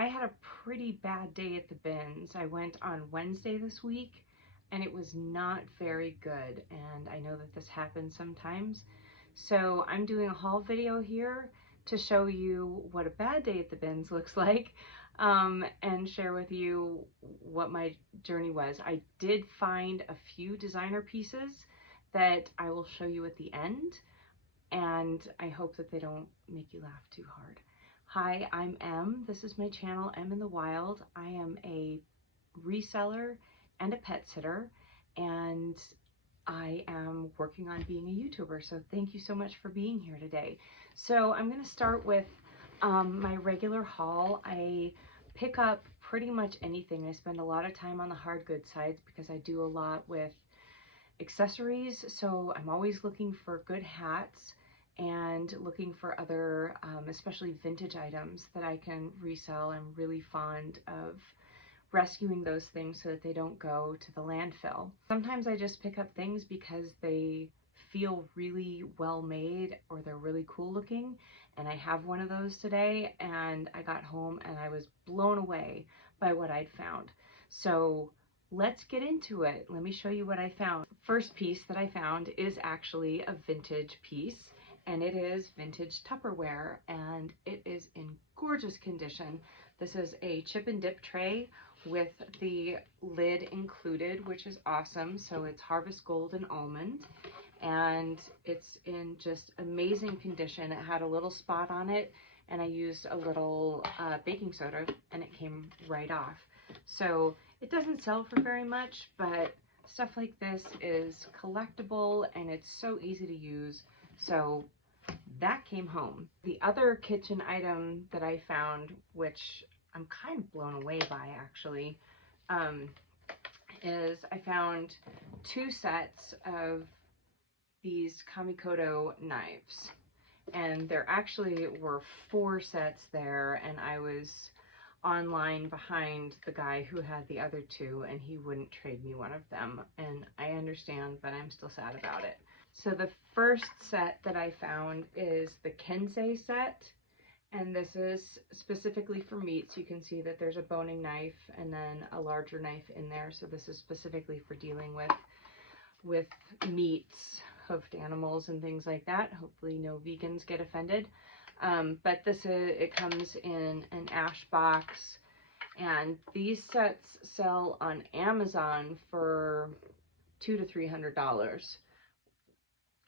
I had a pretty bad day at the bins. I went on Wednesday this week and it was not very good, and I know that this happens sometimes. So I'm doing a haul video here to show you what a bad day at the bins looks like, and share with you what my journey was. I did find a few designer pieces that I will show you at the end, and I hope that they don't make you laugh too hard. Hi, I'm Em. This is my channel, Em in the Wild. I am a reseller and a pet sitter, and I am working on being a YouTuber, so thank you so much for being here today. So I'm going to start with my regular haul. I pick up pretty much anything. I spend a lot of time on the hard goods sides because I do a lot with accessories, so I'm always looking for good hats and looking for other, especially vintage items that I can resell. I'm really fond of rescuing those things so that they don't go to the landfill. Sometimes I just pick up things because they feel really well made or they're really cool looking, and I have one of those today, and I got home and I was blown away by what I'd found. So let's get into it. Let me show you what I found. First piece that I found is actually a vintage piece, and it is vintage Tupperware, and it is in gorgeous condition. This is a chip and dip tray with the lid included, which is awesome. So it's Harvest Gold and Almond, and it's in just amazing condition. It had a little spot on it, and I used a little baking soda and it came right off. So it doesn't sell for very much, but stuff like this is collectible and it's so easy to use. So that came home. The other kitchen item that I found, which I'm kind of blown away by actually, is I found 2 sets of these Kamikoto knives. And there actually were 4 sets there, and I was online behind the guy who had the other 2, and he wouldn't trade me one of them. And I understand, but I'm still sad about it. So the first set that I found is the Kensei set, and this is specifically for meats. You can see that there's a boning knife and then a larger knife in there. So this is specifically for dealing with meats, hoofed animals and things like that. Hopefully no vegans get offended. But it comes in an ash box, and these sets sell on Amazon for $200 to $300.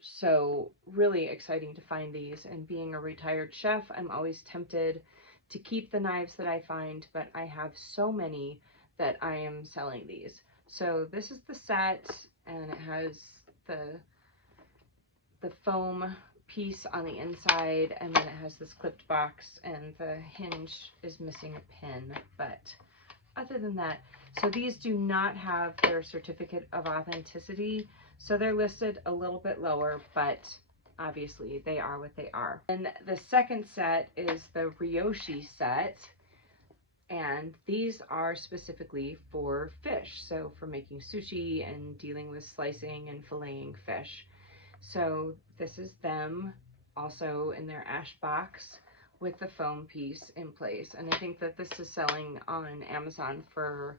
So really exciting to find these, and being a retired chef, I'm always tempted to keep the knives that I find, but I have so many that I am selling these. So this is the set, and it has the foam piece on the inside, and then it has this clipped box, and the hinge is missing a pin, but other than that, so these do not have their certificate of authenticity, so they're listed a little bit lower, but obviously they are what they are. And the second set is the Ryoshi set, and these are specifically for fish, so for making sushi and dealing with slicing and filleting fish. So this is them also in their ash box with the foam piece in place, and I think that this is selling on Amazon for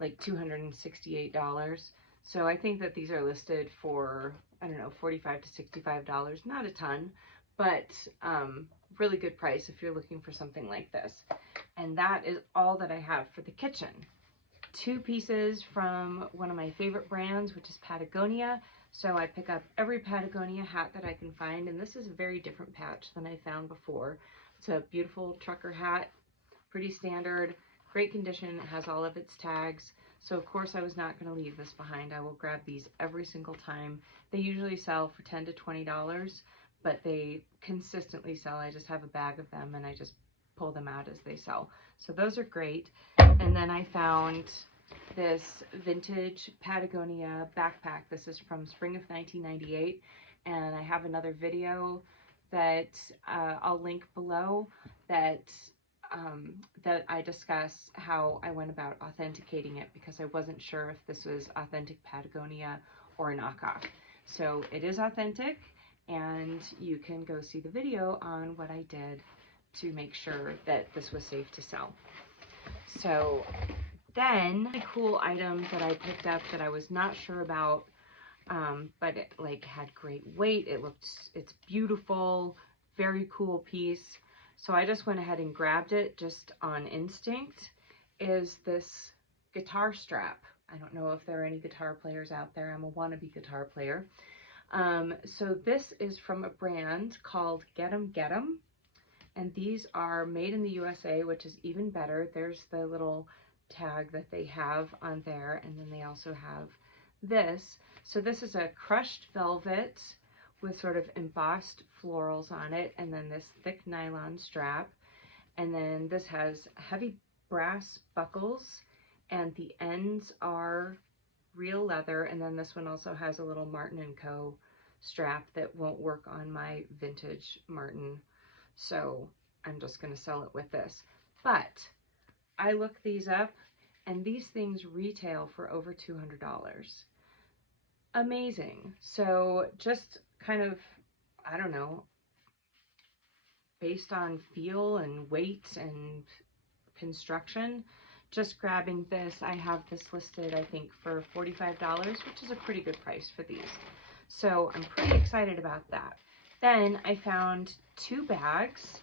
like $268. So I think that these are listed for, I don't know, $45 to $65. Not a ton, but really good price if you're looking for something like this. And that is all that I have for the kitchen. 2 pieces from one of my favorite brands, which is Patagonia. So I pick up every Patagonia hat that I can find, and this is a very different patch than I found before. It's a beautiful trucker hat, pretty standard, great condition. It has all of its tags. So of course I was not going to leave this behind. I will grab these every single time. They usually sell for $10 to $20, but they consistently sell. I just have a bag of them and I just pull them out as they sell. So those are great. And then I found this vintage Patagonia backpack. This is from spring of 1998, and I have another video that I'll link below that I discuss how I went about authenticating it, because I wasn't sure if this was authentic Patagonia or a knockoff. So it is authentic, and you can go see the video on what I did to make sure that this was safe to sell. So then a cool item that I picked up that I was not sure about, but it like had great weight. It's beautiful, very cool piece. So I just went ahead and grabbed it just on instinct, is this guitar strap. I don't know if there are any guitar players out there. I'm a wannabe guitar player. So this is from a brand called Get 'em, and these are made in the USA, which is even better. There's the little tag that they have on there, and then they also have this. So this is a crushed velvet with sort of embossed florals on it, and then this thick nylon strap, and then this has heavy brass buckles, and the ends are real leather, and then this one also has a little Martin & Co. strap that won't work on my vintage Martin, so I'm just going to sell it with this. But I looked these up, and these things retail for over $200. Amazing. So just kind of, I don't know, based on feel and weight and construction, just grabbing this. I have this listed, I think, for $45, which is a pretty good price for these. So I'm pretty excited about that. Then I found 2 bags,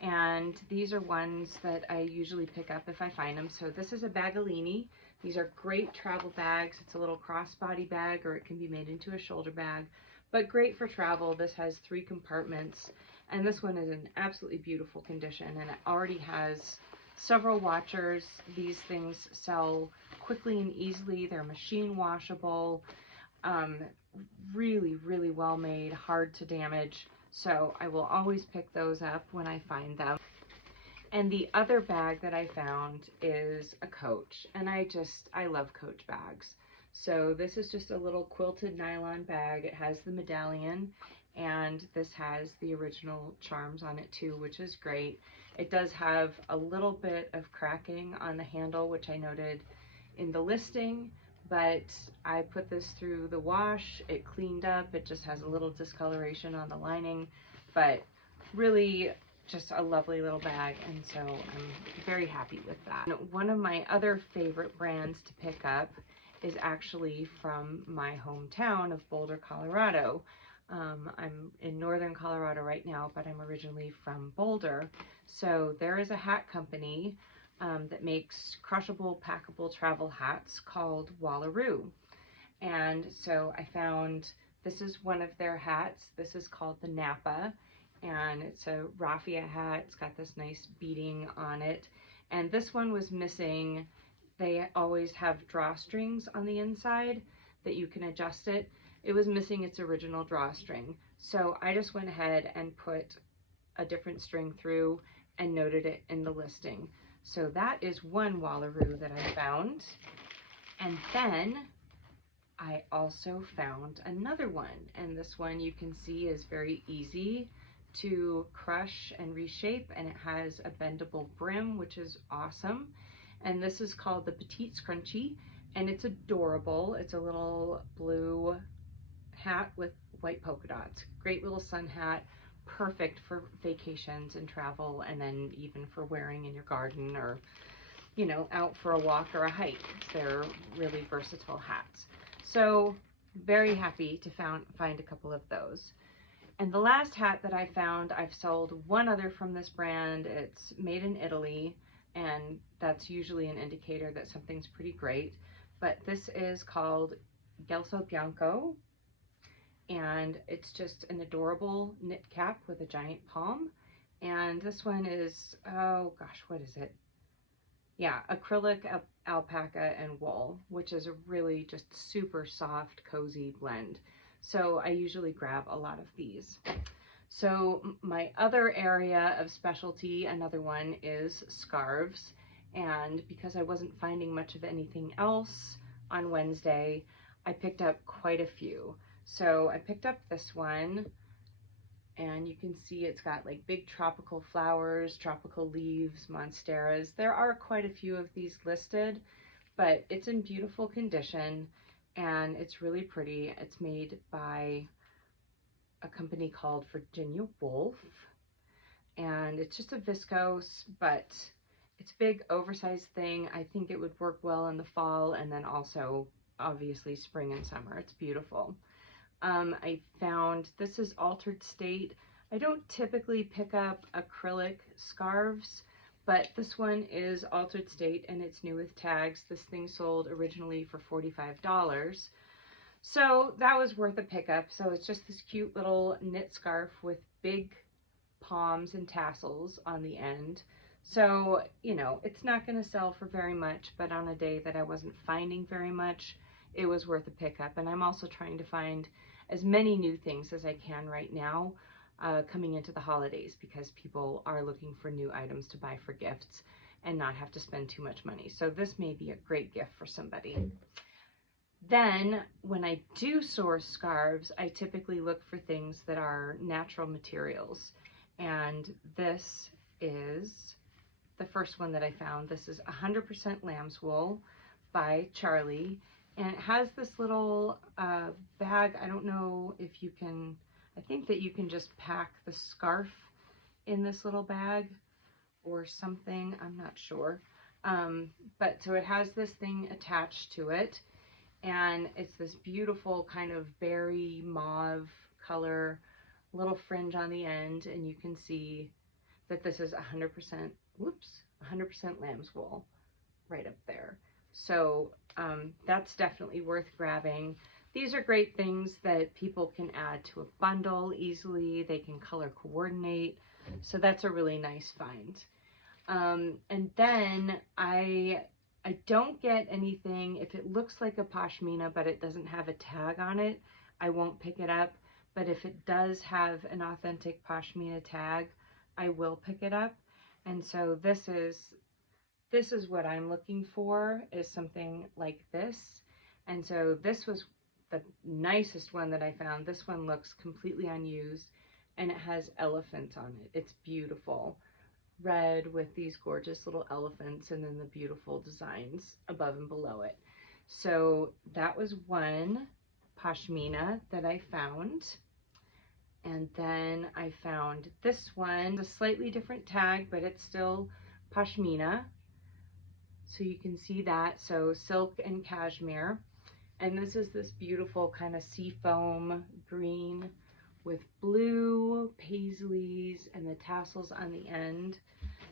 and these are ones that I usually pick up if I find them. So this is a Bagalini. These are great travel bags. It's a little crossbody bag, or it can be made into a shoulder bag, but great for travel. This has 3 compartments, and this one is in absolutely beautiful condition, and it already has several watchers. These things sell quickly and easily. They're machine washable, really, really well made, hard to damage. So I will always pick those up when I find them. And the other bag that I found is a Coach, and I love Coach bags. So this is just a little quilted nylon bag. It has the medallion, and this has the original charms on it too, which is great. It does have a little bit of cracking on the handle, which I noted in the listing, but I put this through the wash. It cleaned up. It just has a little discoloration on the lining, but really just a lovely little bag, and so I'm very happy with that. One of my other favorite brands to pick up is actually from my hometown of Boulder, Colorado. I'm in northern Colorado right now, but I'm originally from Boulder. So there is a hat company that makes crushable, packable travel hats called Wallaroo. And so I found, this is one of their hats. This is called the Napa, and it's a raffia hat. It's got this nice beading on it. And this one was missing. They always have drawstrings on the inside that you can adjust it. It was missing its original drawstring. So I just went ahead and put a different string through and noted it in the listing. So that is one Wallaroo that I found. And then I also found another one, and this one you can see is very easy to crush and reshape, and it has a bendable brim, which is awesome. And this is called the Petite Scrunchie, and it's adorable. It's a little blue hat with white polka dots. Great little sun hat, perfect for vacations and travel, and then even for wearing in your garden, or you know, out for a walk or a hike. They're really versatile hats. So very happy to find a couple of those. And the last hat that I found, I've sold one other from this brand. It's made in Italy, and that's usually an indicator that something's pretty great. But this is called Gelso Bianco, and it's just an adorable knit cap with a giant palm. And this one is, oh gosh, what is it? Yeah, acrylic, alpaca, and wool, which is a really just super soft, cozy blend. So I usually grab a lot of these. So my other area of specialty, another one, is scarves. And because I wasn't finding much of anything else on Wednesday, I picked up quite a few. So I picked up this one, and you can see it's got like big tropical flowers, tropical leaves, monsteras. There are quite a few of these listed, but it's in beautiful condition, and it's really pretty. It's made by a company called Virginia Woolf, and it's just a viscose, but it's a big oversized thing. I think it would work well in the fall, and then also obviously spring and summer. It's beautiful. I found, this is Altered State. I don't typically pick up acrylic scarves, but this one is Altered State and it's new with tags. This thing sold originally for $45. So that was worth a pickup. So it's just this cute little knit scarf with big palms and tassels on the end. So, you know, it's not going to sell for very much, but on a day that I wasn't finding very much, it was worth a pickup. And I'm also trying to find as many new things as I can right now coming into the holidays, because people are looking for new items to buy for gifts and not have to spend too much money. So this may be a great gift for somebody. Then when I do source scarves, I typically look for things that are natural materials. And this is the first one that I found. This is 100% lamb's wool by Charlie. And it has this little bag. I don't know if you can, I think that you can just pack the scarf in this little bag or something. I'm not sure. But so it has this thing attached to it. And it's this beautiful kind of berry mauve color, little fringe on the end. And you can see that this is 100%, 100% lamb's wool right up there. So that's definitely worth grabbing. These are great things that people can add to a bundle easily. They can color coordinate. So that's a really nice find. And then I don't get anything, if it looks like a pashmina but it doesn't have a tag on it, I won't pick it up. But if it does have an authentic pashmina tag, I will pick it up. And so this is what I'm looking for, is something like this. And so this was the nicest one that I found. This one looks completely unused and it has elephants on it. It's beautiful. Red with these gorgeous little elephants and then the beautiful designs above and below it. So that was one pashmina that I found. And then I found this one, a slightly different tag, but it's still pashmina. So you can see that. So silk and cashmere. And this is this beautiful kind of seafoam green with blue paisleys and the tassels on the end.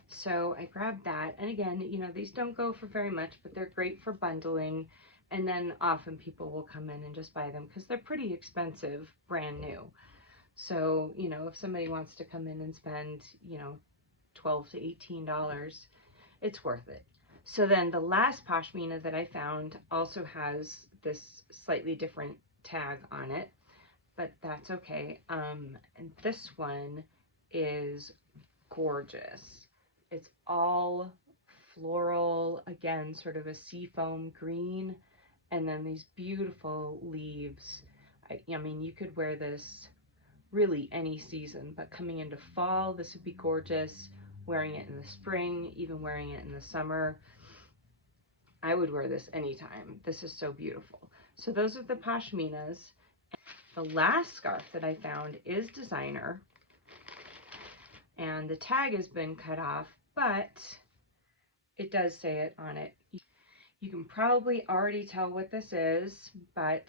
So I grabbed that. And again, you know, these don't go for very much, but they're great for bundling. And then often people will come in and just buy them because they're pretty expensive, brand new. So, you know, if somebody wants to come in and spend, you know, $12 to $18, it's worth it. So then the last pashmina that I found also has this slightly different tag on it, but that's okay. And this one is gorgeous. It's all floral, again, sort of a seafoam green, and then these beautiful leaves. I mean, you could wear this really any season, but coming into fall, this would be gorgeous. Wearing it in the spring, even wearing it in the summer. I would wear this anytime. This is so beautiful. So those are the pashminas. The last scarf that I found is designer, and the tag has been cut off, but it does say it on it. You can probably already tell what this is, but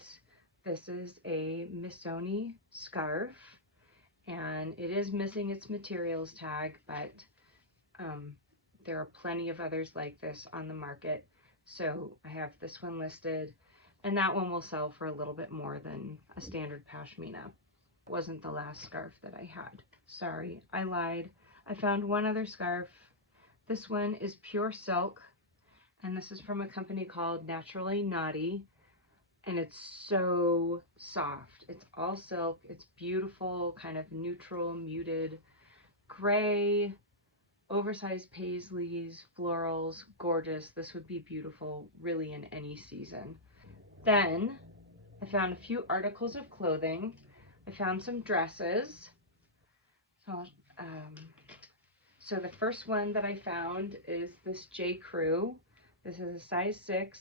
this is a Missoni scarf, and it is missing its materials tag, but there are plenty of others like this on the market. So I have this one listed, and that one will sell for a little bit more than a standard pashmina. It wasn't the last scarf that I had. Sorry, I lied. I found one other scarf. This one is pure silk, and this is from a company called Naturally Naughty, and it's so soft. It's all silk. It's beautiful, kind of neutral, muted gray, oversized paisleys, florals, gorgeous. This would be beautiful really in any season. Then I found a few articles of clothing. I found some dresses. So the first one that I found is this J. Crew. This is a size 6,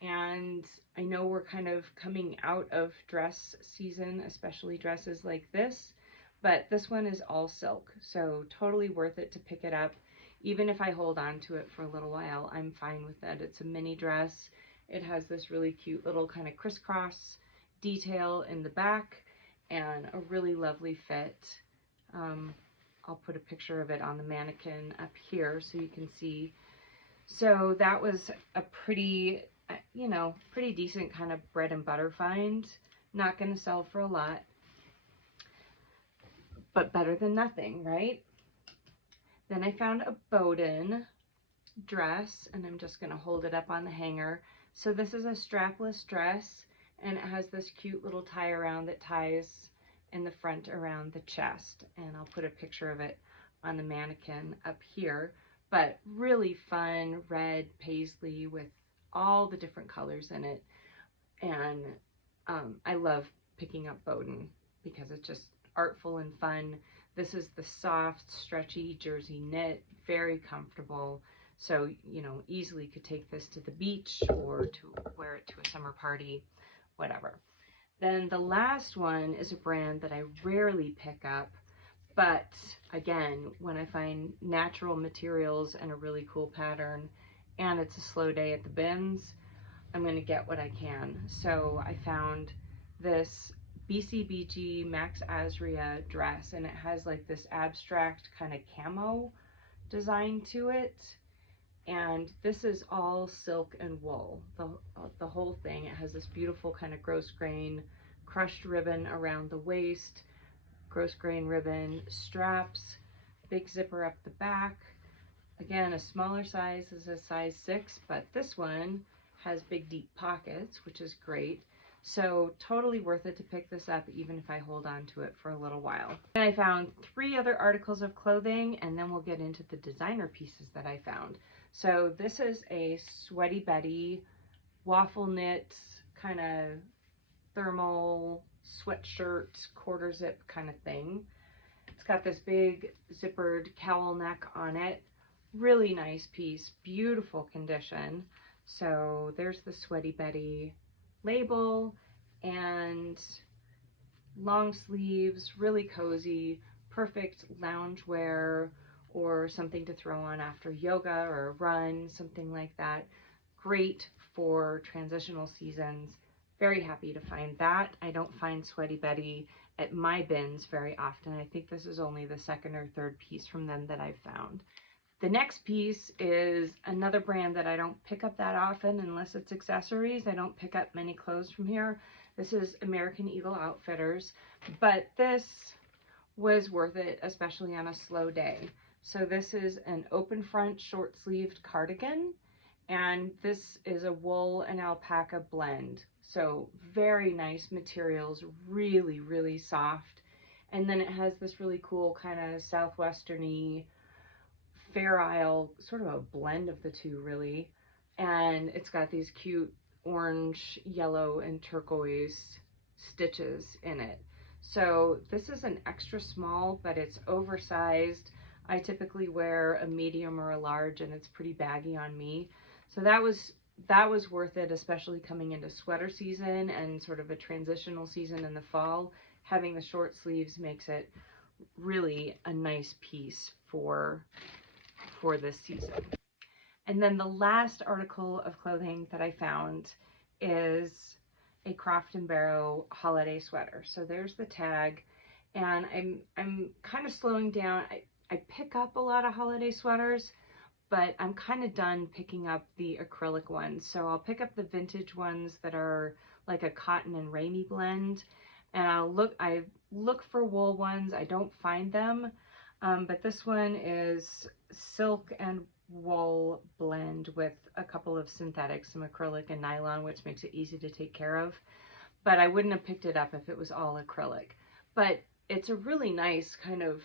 and I know we're kind of coming out of dress season, especially dresses like this, but this one is all silk, so totally worth it to pick it up. Even if I hold on to it for a little while, I'm fine with it. It's a mini dress. It has this really cute little kind of crisscross detail in the back and a really lovely fit. I'll put a picture of it on the mannequin up here so you can see. So that was a pretty, you know, pretty decent kind of bread and butter find. Not going to sell for a lot, but better than nothing, right? Then I found a Bowden dress, and I'm just going to hold it up on the hanger. So this is a strapless dress, and it has this cute little tie around that ties in the front around the chest, and I'll put a picture of it on the mannequin up here. But really fun red paisley with all the different colors in it, and I love picking up Bowden because it's just artful and fun. This is the soft, stretchy jersey knit, very comfortable. So, you know, easily could take this to the beach or to wear it to a summer party, whatever. Then the last one is a brand that I rarely pick up, but again, when I find natural materials and a really cool pattern and it's a slow day at the bins, I'm going to get what I can. So I found this BCBG Max Azria dress, and it has like this abstract kind of camo design to it. And this is all silk and wool, the whole thing. It has this beautiful kind of gross grain crushed ribbon around the waist, gross grain ribbon straps, big zipper up the back. Again, a smaller size is a size 6, but this one has big deep pockets, which is great. So totally worth it to pick this up even if I hold on to it for a little while. And I found 3 other articles of clothing, and then we'll get into the designer pieces that I found. So this is a Sweaty Betty waffle knit kind of thermal sweatshirt quarter zip kind of thing. It's got this big zippered cowl neck on it. Really nice piece, beautiful condition. So there's the Sweaty Betty label, and long sleeves, really cozy, perfect loungewear or something to throw on after yoga or a run, something like that. Great for transitional seasons. Very happy to find that. I don't find Sweaty Betty at my bins very often. I think this is only the 2nd or 3rd piece from them that I've found. The next piece is another brand that I don't pick up that often unless it's accessories. I don't pick up many clothes from here. This is American Eagle Outfitters, but this was worth it, especially on a slow day. So this is an open front short sleeved cardigan, and this is a wool and alpaca blend. So very nice materials, really, really soft. And then it has this really cool kind of southwesterny Fair Isle, sort of a blend of the two really. And it's got these cute orange, yellow, and turquoise stitches in it. So this is an extra small, but it's oversized. I typically wear a medium or a large, and it's pretty baggy on me. So that was worth it, especially coming into sweater season and sort of a transitional season in the fall. Having the short sleeves makes it really a nice piece for this season. And then the last article of clothing that I found is a Croft & Barrow holiday sweater. So there's the tag, and I'm kind of slowing down. I pick up a lot of holiday sweaters, but I'm kind of done picking up the acrylic ones. So I'll pick up the vintage ones that are like a cotton and rainy blend, and I look for wool ones. I don't find them. But this one is silk and wool blend with a couple of synthetics, some acrylic and nylon, which makes it easy to take care of. But I wouldn't have picked it up if it was all acrylic. But it's a really nice kind of,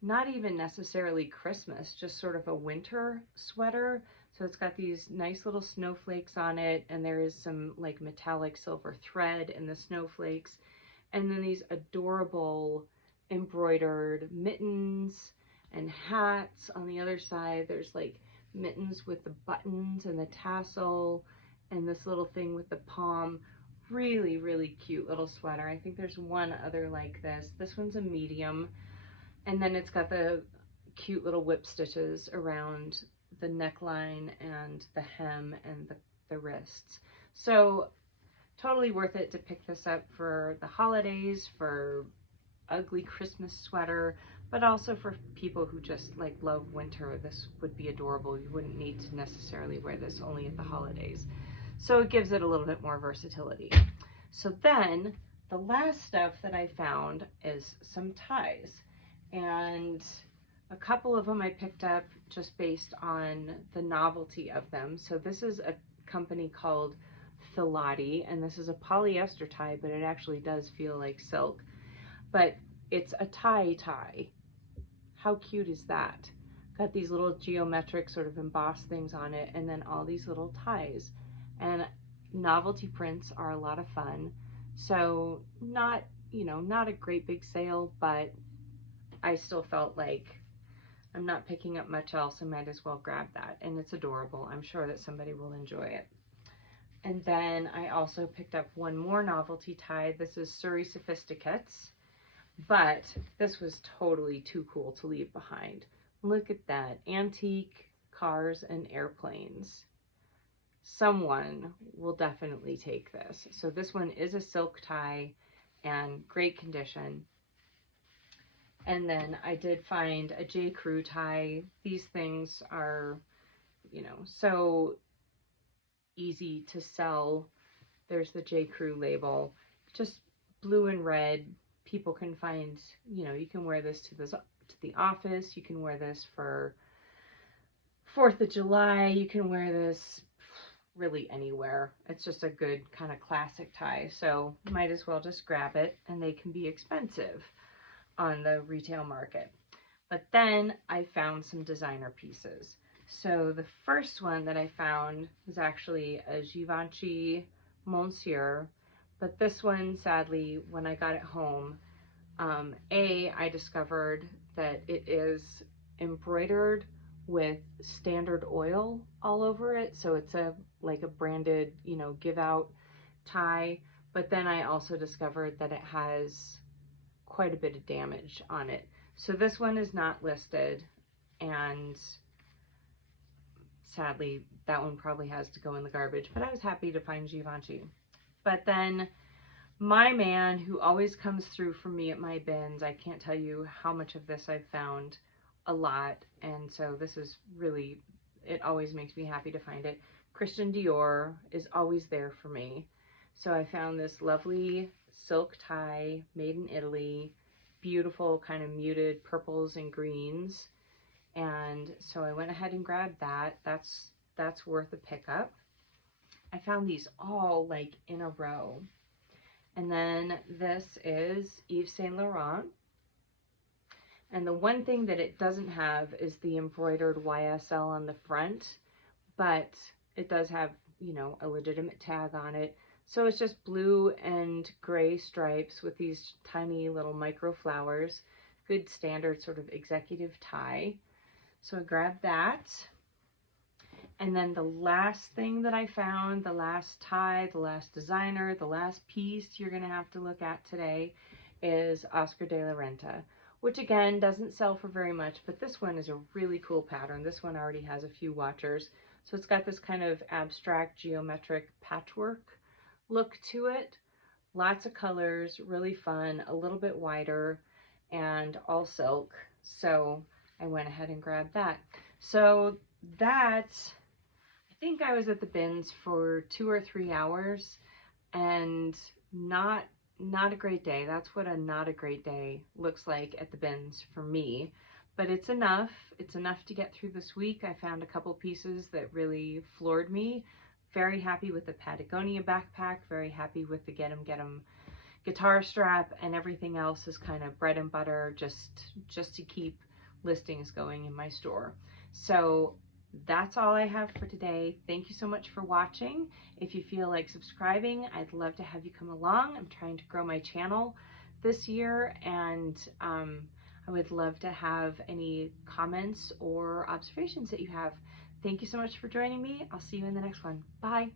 not even necessarily Christmas, just sort of a winter sweater. So it's got these nice little snowflakes on it, and there is some like metallic silver thread in the snowflakes. And then these adorable embroidered mittens and hats. On the other side, there's like mittens with the buttons and the tassel and this little thing with the palm. really, really cute little sweater. I think there's one other like this. This one's a medium, and then it's got the cute little whip stitches around the neckline and the hem and the wrists. So totally worth it to pick this up for the holidays, for ugly Christmas sweater, but also for people who just like love winter. This would be adorable. You wouldn't need to necessarily wear this only at the holidays. So it gives it a little bit more versatility. So then the last stuff that I found is some ties, and a couple of them I picked up just based on the novelty of them. So this is a company called Thrift, and this is a polyester tie, but it actually does feel like silk. But it's a tie. How cute is that? Got these little geometric sort of embossed things on it, and then all these little ties. And novelty prints are a lot of fun. So not, you know, not a great big sale, but I still felt like I'm not picking up much else, I might as well grab that. And it's adorable. I'm sure that somebody will enjoy it. And then I also picked up one more novelty tie. This is Surrey Sophisticates, but this was totally too cool to leave behind. Look at that, antique cars and airplanes. Someone will definitely take this. So this one is a silk tie and great condition. And then I did find a J. Crew tie. These things are, you know, so easy to sell. There's the J. Crew label, just blue and red. People can find, you know, you can wear this to the office. You can wear this for 4th of July. You can wear this really anywhere. It's just a good kind of classic tie. So might as well just grab it, and they can be expensive on the retail market. But then I found some designer pieces. So the first one that I found was actually a Givenchy Monsieur, but this one, sadly, when I got it home, I discovered that it is embroidered with Standard Oil all over it. So it's like a branded, you know, give out tie. But then I also discovered that it has quite a bit of damage on it. So this one is not listed, and sadly that one probably has to go in the garbage, but I was happy to find Givenchy. But then my man, who always comes through for me at my bins, I can't tell you how much of this I've found, a lot, and so this is really, it always makes me happy to find it. Christian Dior is always there for me. So I found this lovely silk tie made in Italy, beautiful kind of muted purples and greens, and so I went ahead and grabbed that. That's worth a pickup. I found these all like in a row. And then this is Yves Saint Laurent. And the one thing that it doesn't have is the embroidered YSL on the front, but it does have, you know, a legitimate tag on it. So it's just blue and gray stripes with these tiny little micro flowers. Good standard sort of executive tie. So I grabbed that. And then the last thing that I found, the last tie, the last designer, the last piece you're going to have to look at today is Oscar de la Renta, which again doesn't sell for very much, but this one is a really cool pattern. This one already has a few watchers. So it's got this kind of abstract geometric patchwork look to it. Lots of colors, really fun, a little bit wider, and all silk. So I went ahead and grabbed that. So that, I think I was at the bins for 2 or 3 hours, and not a great day. That's what a not a great day looks like at the bins for me. But it's enough. It's enough to get through this week. I found a couple pieces that really floored me. Very happy with the Patagonia backpack. Very happy with the Get 'em guitar strap, and everything else is kind of bread and butter just to keep listings going in my store. So that's all I have for today. Thank you so much for watching. If you feel like subscribing, I'd love to have you come along. I'm trying to grow my channel this year, and I would love to have any comments or observations that you have. Thank you so much for joining me. I'll see you in the next one. Bye.